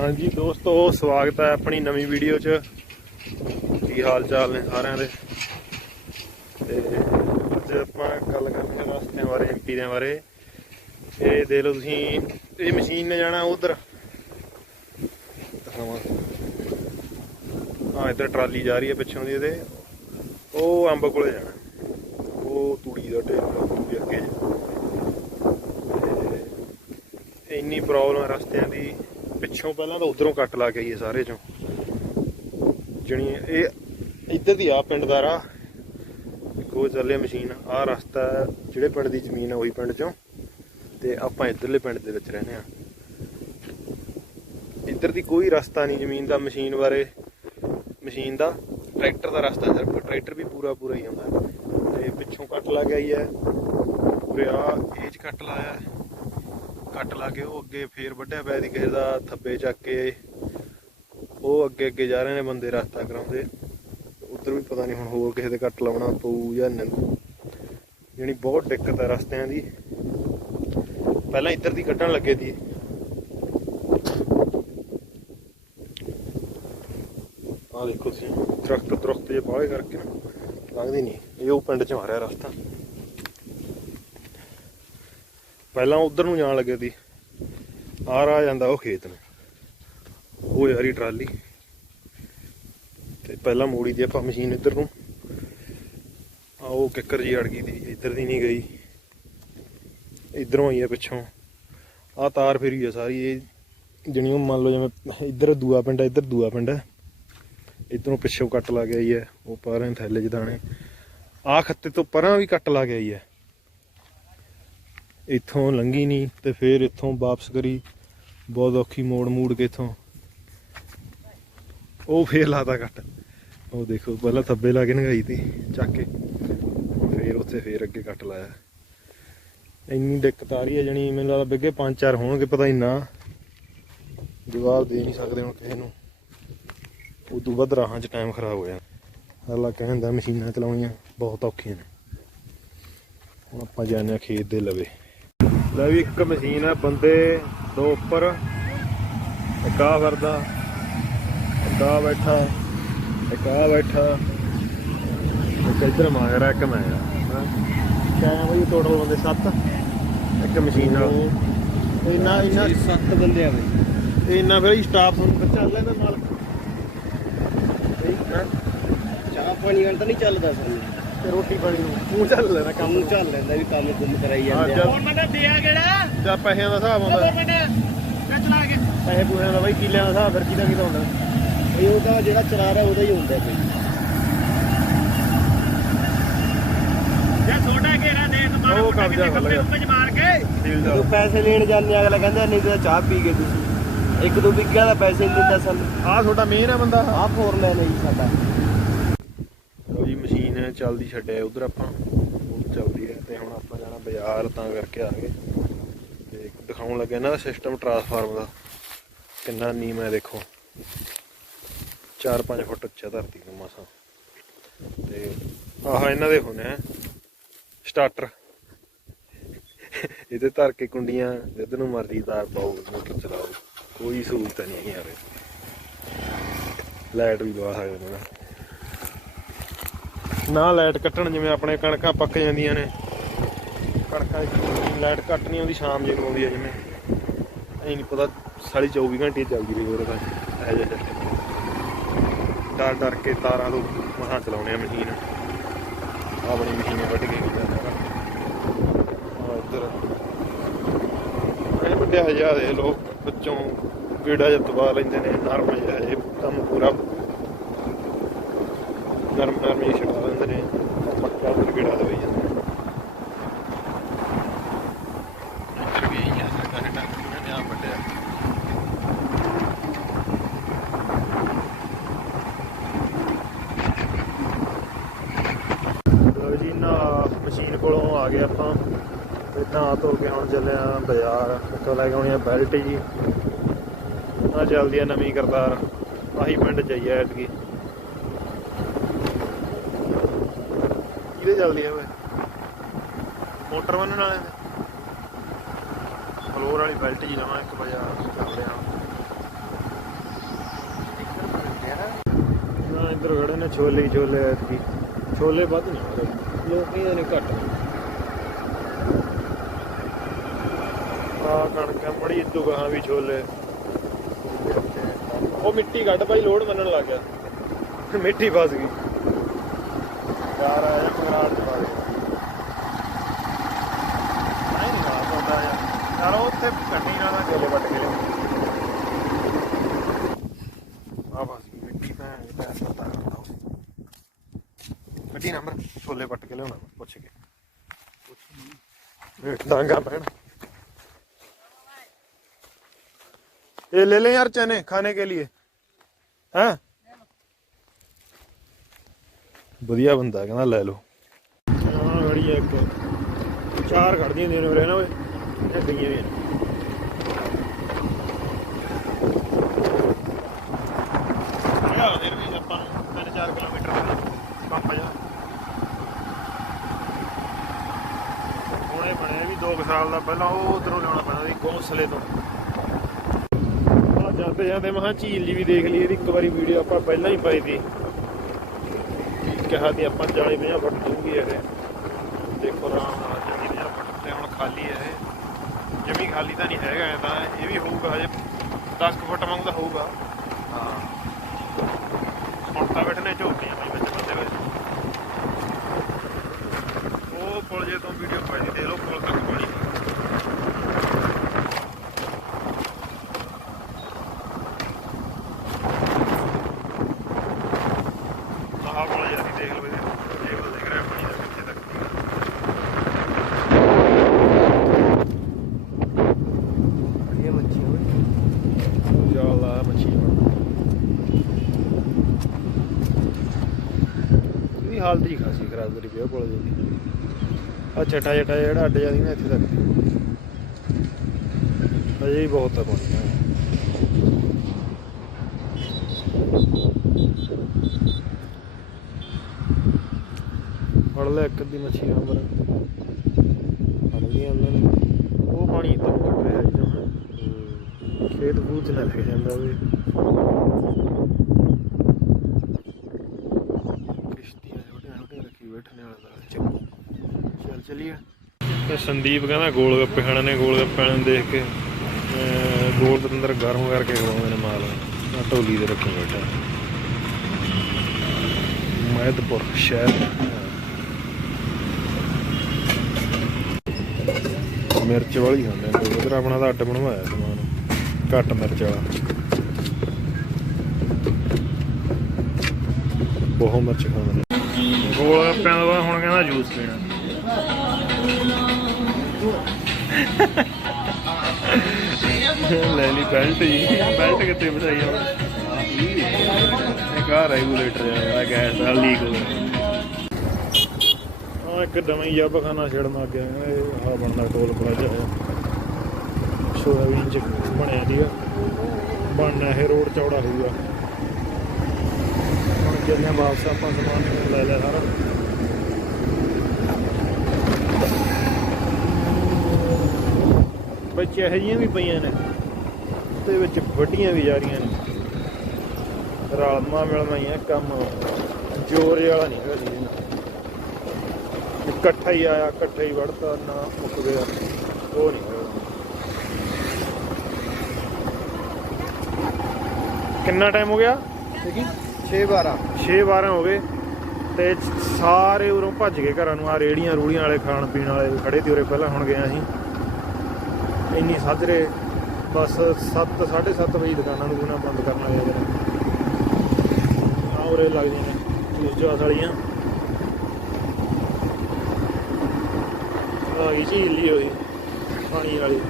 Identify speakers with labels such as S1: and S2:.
S1: ਹਾਂਜੀ ਦੋਸਤੋ, ਸਵਾਗਤ ਹੈ ਆਪਣੀ ਨਵੀਂ ਵੀਡੀਓ 'ਚ। ਕੀ ਹਾਲ ਚਾਲ ਨੇ ਸਾਰਿਆਂ ਦੇ? ਤੇ ਅੱਜ ਆਪਾਂ ਗੱਲ ਕਰਾਂਗੇ ਰਸਤਿਆਂ ਬਾਰੇ ਐਮਪੀ ਦੇ ਬਾਰੇ। ਇਹ ਦੇਖ ਲਓ ਤੁਸੀਂ, ਇਹ ਮਸ਼ੀਨ ਨੇ ਜਾਣਾ ਉਧਰ। ਦਿਖਾਵਾਂ। ਹਾਂ, ਇੱਧਰ ਟਰਾਲੀ ਜਾ ਰਹੀ ਹੈ ਪਿੱਛੋਂ ਦੀ ਇਹਦੇ। ਉਹ ਅੰਬ ਕੋਲੇ ਜਾਣਾ। ਉਹ ਤੂੜੀ ਦਾ ਢੇਰ ਲੱਗੂਗੀ ਅੱਗੇ। ਤੇ ਇੰਨੀ ਪ੍ਰੋਬਲਮ ਹੈ ਰਸਤਿਆਂ ਦੀ। ਪਿੱਛੋਂ ਪਹਿਲਾਂ ਤਾਂ ਉਧਰੋਂ ਕੱਟ ਲਾ ਕੇ ਆਈਏ ਸਾਰੇ ਚੋਂ। ਜਣੀ ਇਹ ਇੱਧਰ ਦੀ ਆ ਪਿੰਡ ਦਾ ਰਾਹ। ਕੋ ਚੱਲੇ ਮਸ਼ੀਨ। ਆ ਰਸਤਾ ਜਿਹੜੇ ਪਿੰਡ ਦੀ ਜ਼ਮੀਨ ਹੈ ਉਹੀ ਪਿੰਡ ਚੋਂ। ਤੇ ਆਪਾਂ ਇੱਧਰਲੇ ਪਿੰਡ ਦੇ ਵਿੱਚ ਰਹਿੰਦੇ ਆ ਇੱਧਰ ਦੀ ਕੋਈ ਰਸਤਾ ਨਹੀਂ ਜ਼ਮੀਨ ਦਾ, ਮਸ਼ੀਨ ਬਾਰੇ। ਮਸ਼ੀਨ ਦਾ, ਟਰੈਕਟਰ ਦਾ ਰਸਤਾ ਸਿਰਫ। ਟਰੈਕਟਰ ਵੀ ਪੂਰਾ ਪੂਰਾ ਹੀ ਆਉਂਦਾ। ਤੇ ਪਿੱਛੋਂ ਕੱਟ ਲਾ ਕੇ ਆਈ ਹੈ। ਉਰੇ ਆ ਇਹ ਕੱਟ ਲਾਇਆ ਕੱਟ ਲਾ ਕੇ ਉਹ ਅੱਗੇ ਫੇਰ ਵੱਢਿਆ ਪਿਆ ਦੀ ਕਿਸੇ ਦਾ ਥੱਬੇ ਚੱਕ ਕੇ। ਉਹ ਅੱਗੇ ਅੱਗੇ ਜਾ ਰਹੇ ਨੇ ਬੰਦੇ ਰਸਤਾ ਕਰਾਉਂਦੇ। ਉਧਰ ਵੀ ਪਤਾ ਨਹੀਂ ਹੁਣ ਹੋਰ ਕਿਸੇ ਦੇ ਕੱਟ ਲਾਉਣਾ ਪਊ ਜਾਂ ਨਹੀਂ। ਯਾਨੀ ਬਹੁਤ ਦਿੱਕਤ ਹੈ ਰਸਤਿਆਂ ਦੀ। ਪਹਿਲਾਂ ਇੱਧਰ ਦੀ ਕੱਢਣ ਲੱਗੇ ਦੀ ਆ ਦੇਖੋ ਤੁਸੀਂ ਦਰਖਤ ਦਰਖਤ ਜੇ ਬਾਹਲੇ ਕਰਕੇ ਲੱਗਦੀ ਨਹੀਂ ਇਹ ਉਹ ਪਿੰਡ ਚ ਆ ਰਿਹਾ ਰਸਤਾ। ਪਹਿਲਾਂ ਉਧਰ ਨੂੰ ਜਾਣ ਲੱਗੇ ਸੀ। ਆ ਰਾ ਜਾਂਦਾ ਉਹ ਖੇਤ ਨੂੰ। ਉਹ ਯਾਰੀ ਟਰਾਲੀ। ਤੇ ਪਹਿਲਾਂ ਮੋੜੀ ਦੀ ਆਪਾਂ ਮਸ਼ੀਨ ਇੱਧਰ ਨੂੰ। ਆ ਉਹ ਕਿੱਕਰ ਜੀ ਅੜ ਗਈ ਸੀ ਇੱਧਰ ਦੀ ਨਹੀਂ ਗਈ। ਇੱਧਰੋਂ ਆਈ ਆ ਪਿੱਛੋਂ। ਆ ਤਾਰ ਫੇਰੀ ਆ ਸਾਰੀ, ਇਹ ਜਣੀਓ ਮੰਨ ਲਓ ਜਿਵੇਂ ਇੱਧਰ ਦੂਆ ਪਿੰਡ ਆ ਇੱਧਰ ਦੂਆ ਪਿੰਡ ਹੈ। ਇੱਧਰੋਂ ਪਿੱਛੋਂ ਕੱਟ ਲਾ ਕੇ ਆਈ ਹੈ, ਉਹ ਪਾਰਾਂ ਥੈਲੇ ਚ ਦਾਣੇ। ਆ ਖੱਤੇ ਤੋਂ ਪਰਾਂ ਵੀ ਕੱਟ ਲਾ ਕੇ ਆਈ ਹੈ। ਇੱਥੋਂ ਲੰਗੀ ਨਹੀਂ ਤੇ ਫਿਰ ਇੱਥੋਂ ਵਾਪਸ ਕਰੀ। ਬਹੁਤ ਔਖੀ ਮੋੜ ਮੂੜ ਕੇ ਇੱਥੋਂ। ਉਹ ਫੇਰ ਲਾਤਾ ਕੱਟ ਉਹ ਦੇਖੋ, ਪਹਿਲਾਂ ਥੱਬੇ ਲਾ ਕੇ ਨਗਾਈ ਤੀ, ਚੱਕ ਕੇ। ਫੇਰ ਉੱਥੇ ਫੇਰ ਅੱਗੇ ਕੱਟ ਲਾਇਆ। ਇੰਨੀ ਦਿੱਕਤ ਆ ਰਹੀ ਹੈ ਜਣੀ, ਮੈਨੂੰ ਲੱਗਦਾ ਬਿੱਗੇ ਪੰਜ ਚਾਰ ਹੋਣਗੇ, ਪਤਾ ਹੀ ਨਾ। ਜਵਾਬ ਦੇ ਨਹੀਂ ਸਕਦੇ ਹੁਣ ਕਿਸੇ ਨੂੰ। ਉਦੋਂ ਵੱਧ ਰਾਹਾਂ 'ਚ ਟਾਈਮ ਖਰਾਬ ਹੋ ਹਾਲਾ ਅੱਲਾ ਕਹਿੰਦਾ ਮਸ਼ੀਨਾਂ ਚਲਾਉਣੀਆਂ ਬਹੁਤ ਔਖੀਆਂ ਨੇ। ਹੁਣ ਆਪਾਂ ਜਾਂਦੇ ਆ ਖੇਤ ਦੇ ਲਵੇ। ਲੈ ਵੀ ਇੱਕ ਮਸ਼ੀਨ ਹੈ ਬੰਦੇ ਦੋ ਉੱਪਰ ਇੱਕ ਆ ਫਿਰਦਾ ਇੱਕ ਆ ਬੈਠਾ ਇੱਕ ਆ ਬੈਠਾ ਇੱਕ ਇੱਧਰ ਮਾਗਰ ਆ, ਇੱਕ ਮੈਂ ਆ। ਕਿਆ ਬਈ ਟੋਟਲ ਬੰਦੇ 7 ਇੱਕ ਮਸ਼ੀਨ ਨਾਲ ਇੰਨਾ ਇੰਨਾ
S2: ਸੱਤ ਬੰਦੇ ਆ ਬਈ।
S1: ਇੰਨਾ ਫਿਰ ਸਟਾਫ ਨੂੰ ਚੱਲ ਲੈਂਦਾ ਨਾਲ?
S2: ਚਾਹ ਪਾਣੀ ਵਾਲ ਤਾਂ ਨਹੀਂ ਚੱਲਦਾ ਸਾਨੂੰ।
S1: ਤੇ ਰੋਟੀ ਪਾਣੀ ਨੂੰ। ਮੂੰਹ ਚੱਲ ਲੈਣਾ ਕੰਮ।
S2: ਕੰਮ ਚੱਲ ਲੈਂਦਾ ਵੀ ਕੰਮ ਕੁੰਮ ਕਰਾਈ
S1: ਹਾਂ,
S2: ਜਾਂਦੇ ਆ।
S1: ਚੱਲ।
S3: ਮੰਡਾ ਦਿਆ ਕਿਹੜਾ?
S1: ਜਾਂ ਪੈਸਿਆਂ ਦਾ ਹਿਸਾਬ ਆਉਂਦਾ
S3: ਮੰਡਾ ਮੈਂ ਚਲਾ ਕੇ?
S1: ਪੈਸੇ ਪੂਸਿਆਂ ਦਾ ਬਾਈ ਕਿੱਲਿਆਂ ਦਾ ਹਿਸਾਬ ਫਿਰ ਕਿਹਦਾ ਕਿਹਦਾ ਹੁੰਦਾ।
S2: ਬਈ ਉਹ ਤਾਂ ਜਿਹੜਾ ਚਲਾ ਰਿਹਾ ਉਹਦਾ ਹੀ ਹੁੰਦਾ ਬਈ
S3: ਜਾਂ ਛੋਟਾ ਘੇਰਾ ਦੇ ਤੁਹਾਡਾ
S1: ਉਹ
S3: ਮੁੰਡਾ
S1: ਕਬਜ਼ਾ
S3: ਕਿਤੇ
S1: ਕਰ
S3: ਖੱਬੇ
S1: ਲਿਆ।
S3: ਉੱਪਰ ਮਾਰ ਕੇ।
S1: ਸੀਲ ਦਾ।
S2: ਜਦੋਂ ਪੈਸੇ ਲੈਣ ਜਾਂਦੇ ਆ, ਅਗਲਾ ਕਹਿੰਦਾ ਨਹੀਂ ਤਾਂ ਚਾਹ ਪੀ ਕੇ ਤੁਸੀਂ ਇੱਕ ਦੋ ਬਿੱਗਿਆਂ ਦਾ ਪੈਸੇ ਨਹੀਂ ਦਿੰਦਾ ਸਾਨੂੰ।
S1: ਆਹ ਤੁਹਾਡਾ ਮੇਨ ਹੈ ਬੰਦਾ।
S2: ਆਹ ਫੋਰ ਲੈ ਲਈ ਸਾਡਾ।
S1: ਜੀ ਚੱਲਦੀ ਛੱਡਿਆ ਉਧਰ ਆਪਾਂ ਉਹ ਚੱਲਦੀ ਹੈ ਤੇ ਹੁਣ ਆਪਾਂ ਜਾਣਾ ਬਾਜ਼ਾਰ ਤਾਂ ਕਰਕੇ ਆ ਗਏ। ਤੇ ਦਿਖਾਉਣ ਲੱਗੇ ਇਹਨਾਂ ਦਾ ਸਿਸਟਮ ਟਰਾਂਸਫਾਰਮ ਦਾ। ਕਿੰਨਾ ਨੀਮ ਹੈ ਦੇਖੋ। 4-5 ਫੁੱਟ ਉੱਚਾ ਧਰਤੀ ਤੋਂ ਮਸਾਂ। ਤੇ ਆਹ ਇਹਨਾਂ ਦੇ ਹੋਣੇ ਆ ਸਟਾਰਟਰ ਇਹਦੇ ਧਰ ਕੇ ਕੁੰਡੀਆਂ ਜਿੱਦ ਨੂੰ ਮਰਜ਼ੀ ਤਾਰ ਪਾਓ, ਮੋਟਰ ਚਲਾਓ। ਕੋਈ ਸਹੂਲਤ ਨਹੀਂ ਹੈ ਯਾਰ। ਲਾਈਟ ਵੀ ਲਵਾ ਸਕਦੇ ਨੇ ਨਾ ਲਾਈਟ ਕੱਟਣ ਜਿਵੇਂ ਆਪਣੇ ਕਣਕਾਂ ਪੱਕ ਜਾਂਦੀਆਂ ਨੇ। ਕਣਕਾਂ ਦੀ ਲਾਈਟ ਕੱਟ ਨਹੀਂ ਆਉਂਦੀ, ਸ਼ਾਮ ਜੇ ਨੂੰ ਆਉਂਦੀ ਹੈ ਜਿਵੇਂ। ਐ ਨਹੀਂ ਪਤਾ ਸਾਲੀ 24 ਘੰਟੇ ਚੱਲਦੀ ਰਹੀ ਹੋਰ ਤਾਂ ਇਹ ਜਿਹਾ ਡਰ ਡਰ ਕੇ ਤਾਰਾਂ ਤੋਂ ਮਹਾਂ ਚਲਾਉਣੇ ਆ ਮਸ਼ੀਨ। ਆਪਣੀ ਮਸ਼ੀਨ ਵੱਢ ਕੇ ਆ। ਇੱਧਰ। ਐ ਵੱਡਿਆ ਜਿਹਾ ਦੇ ਲੋਕ ਬੱਚੋਂ ਗੇੜਾ ਜਿਹਾ ਦਬਾ ਲੈਂਦੇ ਨੇ, ਨਰਮ ਜਿਹਾ ਇਹ ਕੰਮ ਪੂਰਾ ਗਰਮ ਗਰਮ ਹੀ ਛਡਾ ਦਿੰਦੇ ਨੇ ਪੱਕਾ ਉੱਧਰ ਗੇੜਾ ਦਵਾਈ ਜਾਂਦੇ ਇਹੀ ਆ ਆ ਮਸ਼ੀਨ ਕੋਲੋਂ ਆ ਗਏ ਆਪਾਂ। ਤੇ ਨਹਾ ਧੋ ਕੇ ਹੁਣ ਚੱਲੇ ਆ ਬਾਜ਼ਾਰ। ਲੈ ਕੇ ਆਉਣੀ ਆ ਬੈਲਟ ਜੀ। ਆ ਚੱਲਦੀ ਆ ਨਵੀਂ ਕਰਤਾਰ। ਆਹੀ ਪਿੰਡ ਚਾਹੀਏ ਐਤਕੀ। ਕਿਹਦੇ ਚੱਲਦੀ ਆ ਵੇ ਮੋਟਰ ਬੰਨਣ ਵਾਲੇ ਦੇ ਫਲੋਰ ਵਾਲੀ ਬੈਲਟ ਜੀ ਲਵਾਂ ਇੱਕ ਵਜਾ ਚੱਲ ਰਿਹਾ ਨਾ ਇੰਦਰ ਖੜੇ ਨੇ ਛੋਲੇ ਛੋਲੇ ਐਤਕੀ ਛੋਲੇ ਵੱਧ ਨਹੀਂ ਹੋ ਲੋਕ ਨਹੀਂ ਨੇ। ਘੱਟ ਆ ਕਣਕਾਂ ਬੜੀ ਇਦੋਂ ਗਾਂ ਵੀ ਛੋਲੇ। ਉਹ ਮਿੱਟੀ ਘੱਟ ਭਾਈ ਲੋਡ ਮੰਨਣ ਲੱਗ ਗਿਆ। ਮਿੱਟੀ ਫਸ ਗਈ। ਯਾਰ ਆਇਆ ਯਾਰ ਯਾਰ ਉਹ ਉੱਥੇ ਕੱਢੀ ਨਾ ਨਾ ਛੋਲੇ ਵੱਟ ਕੇ ਲਿਆ ਆ ਬਸ ਮਿੱਟੀ ਭੈਣ ਦੀ ਪੈਰ ਪਤਾ ਕਰਦਾ ਕੱਢੀ ਨੰਬਰ ਛੋਲੇ ਵੱਟ ਕੇ ਲਿਆਉਣਾ ਪੁੱਛ ਕੇ ਵੇਟ ਡਾਂਗਾ ਪੈਣ ये ले लें यार चने खाने के लिए हैं ਵਧੀਆ ਬੰਦਾ ਕਹਿੰਦਾ ਲੈ ਲਓ ਹਾਂ ਖੜੀ ਆ ਇੱਕ ਚਾਰ ਖੜਦੀਆਂ ਨੇ ਉਰੇ ਨਾ ਓਏ ਇਹ ਦਈਆਂ ਵੀ ਆ ਵੀ ਆਪਾਂ 3-4 ਕਿਲੋਮੀਟਰ ਦਾ ਪੰਪ ਜਾ ਹੁਣੇ ਬਣਿਆ ਵੀ 2 ਸਾਲ ਦਾ, ਪਹਿਲਾਂ ਉਹ ਉਧਰੋਂ ਲਿਆਉਣਾ ਪੈਣਾ ਸੀ, ਗੌਂਸਲੇ ਤੋਂ। ਆ ਜਾਂਦੇ ਜਾਂਦੇ ਮਹਾ ਝੀਲ ਜੀ ਵੀ ਦੇਖ ਲਈ ਇਹਦੀ ਇੱਕ ਵਾਰੀ ਵੀਡੀਓ ਆਪਾਂ ਪਹਿਲਾਂ ਹੀ ਪਾਈ ਸੀ। ਕਿਹਾ ਸੀ ਆਪਾਂ 40 50 ਫੁੱਟ ਦੂੰਗੀ ਇਹ। ਦੇਖੋ ਆਰਾਮ ਨਾਲ 40 50 ਫੁੱਟ ਤੇ ਹੁਣ ਖਾਲੀ ਹੈ ਇਹ। ਜਮੀ ਖਾਲੀ ਤਾਂ ਨਹੀਂ ਹੈਗਾ ਐਂ ਤਾਂ ਇਹ ਵੀ ਹੋਊਗਾ ਹਜੇ 10 ਕੁ ਫੁੱਟ ਵਾਂਗ ਤਾਂ ਹੋਊਗਾ। ਹਾਂ। ਹੁਣ ਤਾਂ ਬੈਠਨੇ ਵੀ ਵਿੱਚ ਬੰਦੇ ਵਿੱਚ ਉਹ ਪੁਲ ਜੇ ਤੋਂ ਵੀਡੀਓ ਪਾਈ ਸੀ ਦੇ ਲਓ ਪੁਲ ਤੱਕ ਪਾਣੀ ਆਹ ਕੋਲ ਜਾ ਕੇ ਦੇਖ ਲਓ ਇਹਦੇ ਟੇਬਲ ਦੇਖ ਰਿਹਾ ਪਾਣੀ ਦਾ ਕਿੱਥੇ ਤੱਕ
S2: ਇਹ ਮੱਛੀ ਹੋਵੇ
S1: ਜਾਲਾ ਮੱਛੀ ਇਹ ਹਾਲਤ ਹੀ ਖਾਸੀ ਪਿਆ ਕੋਲ ਜੀ। ਆ ਛਟਾ ਛਟਾ ਜਿਹੜਾ ਅੱਡ ਜਾਂਦੀ ਨਾ ਇੱਥੇ ਤੱਕ। ਅਜੇ ਹੀ ਬਹੁਤ ਆ ਪਾਣੀ। ਫੜ ਲੈ ਇੱਕ ਅੱਧੀ ਮੱਛੀ ਨੰਬਰ ਫੜ ਲਿਆ ਉਹਨਾਂ ਨੇ। ਉਹ ਪਾਣੀ ਤਾਂ ਘਟ ਰਿਹਾ ਜੀ। ਖੇਤ ਬੂਤ ਨਾ ਲੱਗ ਜਾਂਦਾ ਵੇ ਕਿਸ਼ਤੀਆਂ ਛੋਟੀਆਂ ਛੋਟੀਆਂ ਰੱਖੀ ਬੈਠਣੇ ਵਾਲਾ ਦਾ ਚੱਲ ਚੱਲ ਚਲੀਏ। ਤੇ ਸੰਦੀਪ ਕਹਿੰਦਾ ਗੋਲ ਗੱਪੇ ਖਾਣੇ ਨੇ, ਗੋਲ ਗੱਪੇ ਨੂੰ ਦੇਖ ਕੇ ਗੋਲ ਦੇ ਅੰਦਰ ਗਰਮ ਕਰਕੇ ਖਵਾਉਂਦੇ ਨੇ ਮਾਲ। ਆ ਢੋਲੀ ਦੇ ਰੱਖੇ ਬੈਠਾ। ਮਹਿਦਪੁਰ ਸ਼ਹਿਰ। ਮਿਰਚ ਵਾਲੀ ਹੁੰਦੇ ਨੇ। ਉਧਰ ਆਪਣਾ ਤਾਂ ਅੱਡ ਬਣਵਾਇਆ ਸਮਾਨ। ਘੱਟ ਮਿਰਚ ਵਾਲਾ। ਬਹੁਤ ਮਿਰਚ ਖਾਂਦੇ ਨੇ। ਗੋਲ ਗੱਪਿਆਂ ਦਾ ਹੁਣ ਕਹਿੰਦਾ ਜੂਸ ਪੀਣਾ। ਲੈ ਲਈ ਬੈਲਟ ਜੀ। ਬੈਲਟ ਕਿੱਥੇ ਬਿਠਾਈ ਹੁਣ ਇਹ ਕਾ ਰੈਗੂਲੇਟਰ ਆ ਗੈਸ ਦਾ ਲੀਕ ਹੋ ਆ ਇੱਕ ਦਵਾਈ ਜੱਬ ਖਾਨਾ ਛੇੜਨ ਲੱਗ ਗਿਆ ਇਹ ਆ ਬਣਦਾ ਟੋਲ ਪਲਾਜ਼ਾ ਹੈ ਸੋਇਆਬੀਨ ਚ ਬਣਿਆ ਦੀਆ ਬਣਨਾ ਇਹ ਰੋਡ ਚੌੜਾ ਹੋਊਗਾ ਹੁਣ ਚੱਲਦੇ ਵਾਪਸ, ਆਪਾਂ ਸਮਾਨ ਲੈ ਲਿਆ ਸਾਰਾ। ਬੱਚੇ ਇਹੋ ਜਿਹੀਆਂ ਵੀ ਪਈਆਂ ਨੇ। ਤੇ ਵਿੱਚ ਵੱਡੀਆਂ ਵੀ ਜਾ ਰਹੀਆਂ ਨੇ। ਰਾਲਮਾ ਮਿਲਣਾ ਹੀ ਹੈ ਕੰਮ। ਜ਼ੋਰ ਵਾਲਾ ਨਹੀਂ ਹੈਗਾ ਜੀ ਇਕੱਠਾ ਹੀ ਆਇਆ ਇਕੱਠਾ ਹੀ ਵੜਤਾ ਨਾ ਮੁੱਕ ਗਿਆ। ਉਹ ਨਹੀਂ ਹੋਇਆ ਕਿੰਨਾ ਟਾਈਮ ਹੋ ਗਿਆ?
S2: 6 12
S1: 6 12 ਹੋ ਗਏ। ਤੇ ਸਾਰੇ ਉਰੋਂ ਭੱਜ ਗਏ ਘਰਾਂ ਨੂੰ। ਆ ਰੇੜੀਆਂ ਰੂੜੀਆਂ ਵਾਲੇ ਖਾਣ ਪੀਣ ਵਾਲੇ ਖੜੇ ਤੇ ਉਰੇ ਪਹਿਲਾਂ ਹੁਣ ਗਏ ਅਸੀਂ। ਇੰਨੀ ਸਾਜਰੇ ਬਸ 7 7:30 ਵਜੇ ਦੁਕਾਨਾਂ ਨੂੰ ਗੁਨਾ ਬੰਦ ਕਰਨ ਲੱਗੇ ਜਰਾ। ਆ ਲੱਗਦੀਆਂ ਨੇ ਜੂਸ ਜਹਾਜ਼ ਵਾਲੀਆਂ। ਆ ਗਈ ਝੀਲ ਲਈ ਹੋਈ, ਪਾਣੀ ਵਾਲੀ।